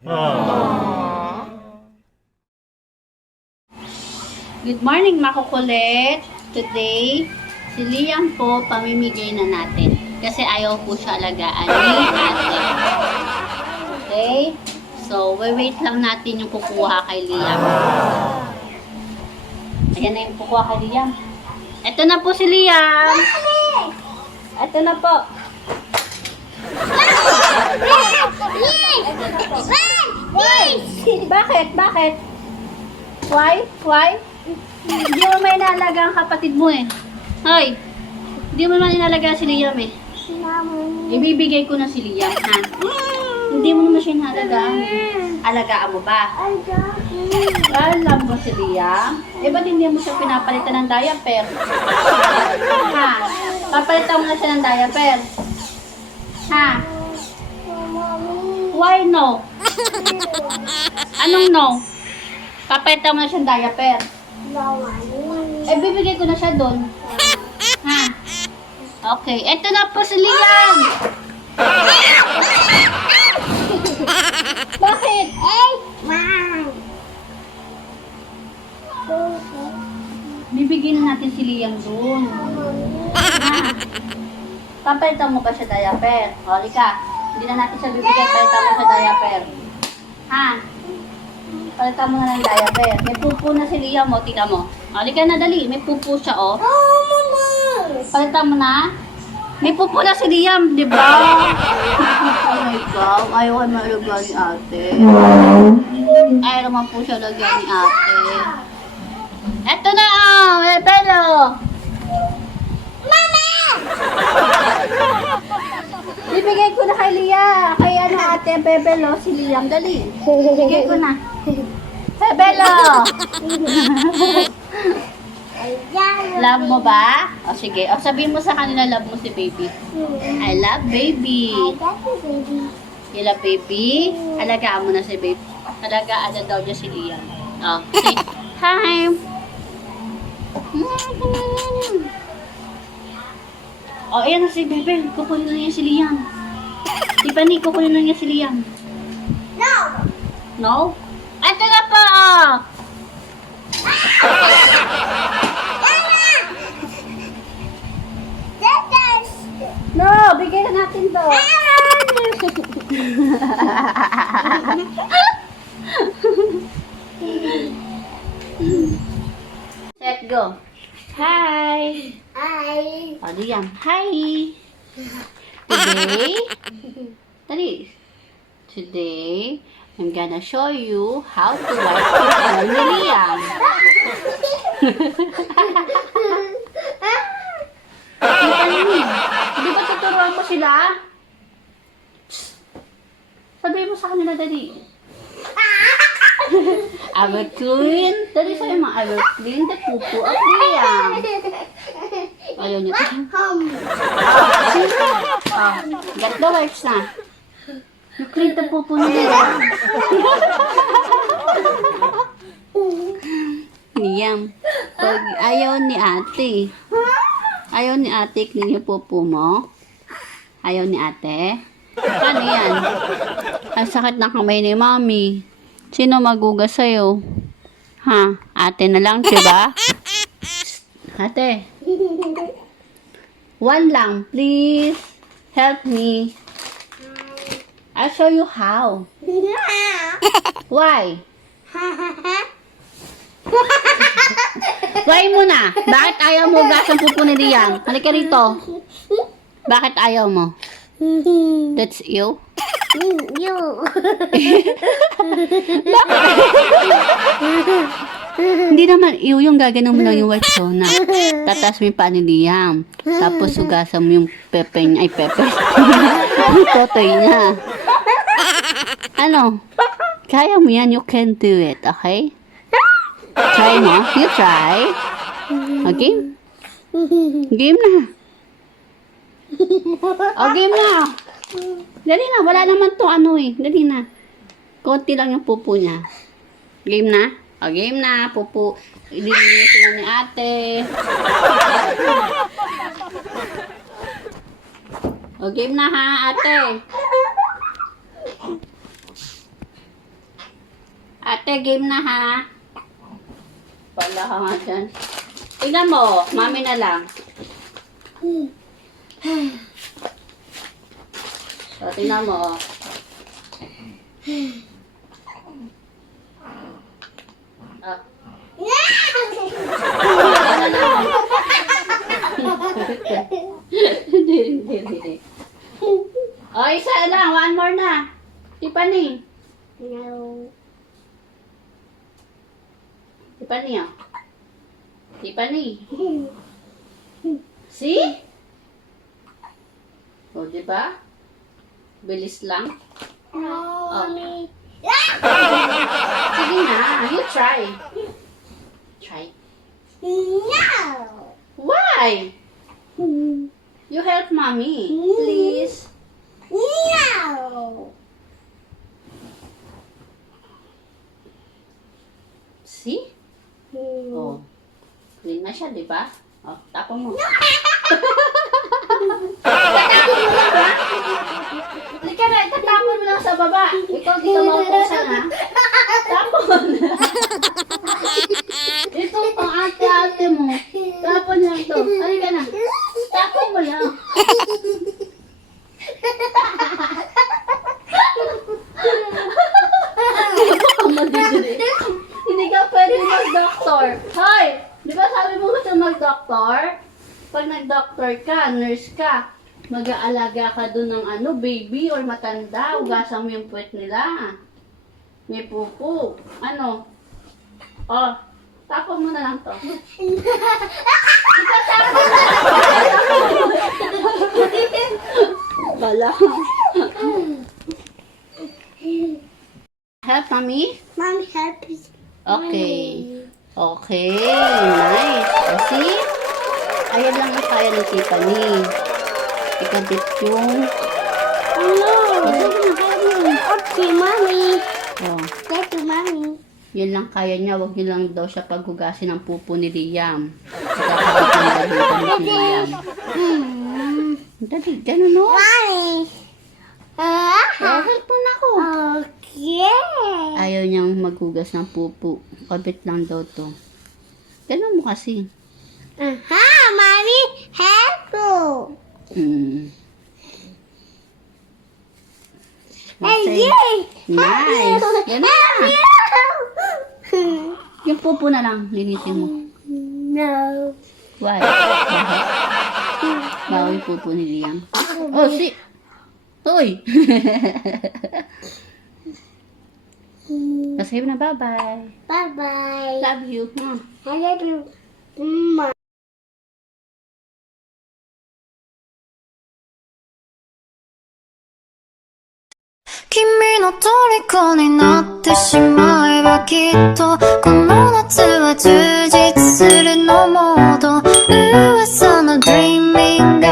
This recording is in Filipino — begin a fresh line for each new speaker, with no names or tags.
Good morning, makukulit. Today, si Liam po pamimigay na natin. Kasi ayaw po siya alagaan ni ate. Okay? So, wait lang natin yung kukuha kay Liam. Ayan na yung kukuha kay Liam. Ito na po si Liam. Ito na po. Bakit? Bakit? Why? Why? Hindi mo may inalaga ang kapatid mo eh. Hoy, hindi mo naman inalaga si Liam eh. Ibibigay ko na si Liam, ha? Hindi mo naman siya inalagaan. Alagaan mo ba? Alam mo si Liam? Eh, ba't hindi mo siya pinapalitan ng diaper? Ha? Papalitan mo na siya ng diaper? Ha? Why no? Anong no? Papalitan mo na siya ng diaper? Eh, bibigay ko na siya doon. Ha? Okay. Eto na po si Liam. Bakit? Bibigyan na natin si Liam doon. Ha? Papalitan mo ba siya diaper? O, ka. Hindi na natin siya bibigyan. Palitan mo siya diaper. Ha? Palitan mo na ng diaper. May pupo na si Liam, o. Tika mo. O, ka na dali. May pupo siya, o. Palitan mo na. May pupo na si Liam, di ba? oh my God. Ayaw ka malagyan ni ate. Ayaw naman po siya lagyan ni ate. Eto na, oh. May pelo. Bibigay ko na kay Lia. Kay ano ate, Bebelo, si Liam. Dali. Bibigay ko na. Bebelo! love mo ba? O sige. O sabihin mo sa kanila, love mo si baby. I love baby. You love baby? Alagaan mo na si baby. Alagaan na daw niya si Liam. O, say hi. O, ayan na si Bebe. Kukunin na niya si Liam. Di ba ni, kukunin na niya si Liam. No? Ito na po! No, bigay na natin to. Set, go. Hi! O, Liam. Hi! Today, Dali. Today, I'm gonna show you how to wipe your hair ni Liam. Di ba tuturuan mo sila? Sabihin mo sa kanila, Dali. I will clean. Dali sa'yo mga, I will clean the pupu of Liam. Ayaw niyo. Oh, get the wipes na. You clean the pupu ni Liam. Liam, pag ayaw ni ate, ayaw ni ate yung pupu mo, ayaw ni ate, ano yan? Ang sakit ng kamay ni mami. Sino magugas sa'yo? Ha? Ate na lang, diba? Ate. One lang, please. Help me. I'll show you how. Why? Why mo na? Bakit ayaw mo gas ang pupo ni Liam? Halika rito. Bakit ayaw mo? That's you? Hindi naman, yung gaganon mo lang yung white sona. Tatas mo yung paa ni Liam. Tapos sugasan mo yung pepe niya. Ay, pepe. yung totoy niya. Ano? Kaya mo yan. You can do it. Okay? Try mo. You try. Okay? Game na. O, game na. Dali na. Wala naman to ano eh. Dali na. Konti lang yung pupo niya. Game na? O, game na. Pupo. Ililinisin na ni ate. O, game na ha, ate. Okay, game na ha. Wala ka nga dyan. Tingnan mo, mami na lang. So, tingnan mo. Ah. Hindi, hindi, hindi. O, isa lang. One more na. Tiffany.
No.
Tiffany, oh. Tiffany. See? O, di ba? Bilis lang.
No, mommy.
Sige na. You try. Try.
No.
Why? You help mommy. Please.
No.
See? Oh. Clean na siya, di ba? Oh, tapon mo. Halika na, itatapon mo lang sa baba. Ikaw di ka mautusan, ha? Tapon. Ito pang ate-ate mo. Tapon lang to. Halika na. Tapon mo lang. Madidiri. Hindi ka pwede mag-doctor. Hoy! Di ba sabi mo gusto mag-doctor? Pag nag-doctor ka, nurse ka, mag-aalaga ka dun ng ano, baby or matanda, ugasan mo yung puwet nila. May pupo. Ano? Oh, tapon mo na lang to. Bala. Help, mommy?
Mommy, help.
Okay. Okay, nice. O, see? Ayan lang ang kaya ni Tiffany. Ikabit yung... Na, mo.
Okay, mommy.
Oh,
Thank you, mommy.
yan lang kaya niya. Huwag niyo lang daw siya paghugasin ng pupo ni Liam. Paghugasin ni Liam.
Hmm.
Dali, ganun no?
Mommy. Ah.
Oh, help mo na ako.
Okay.
Ayaw niyang maghugas ng pupo. Kabit lang daw to. Ganun mo kasi.
Aha, mommy, help you.
Hmm. Okay.
yay.
Nice. Yan na. Yung pupo na lang, linitin mo.
No.
Why? Yung pupo ni Liam. Oh, si... Uy! Now
say
bye bye. Bye
bye. Love you. Love
you. の虜になってしまえばきっとこの夏は充実するのもと噂のドリーミング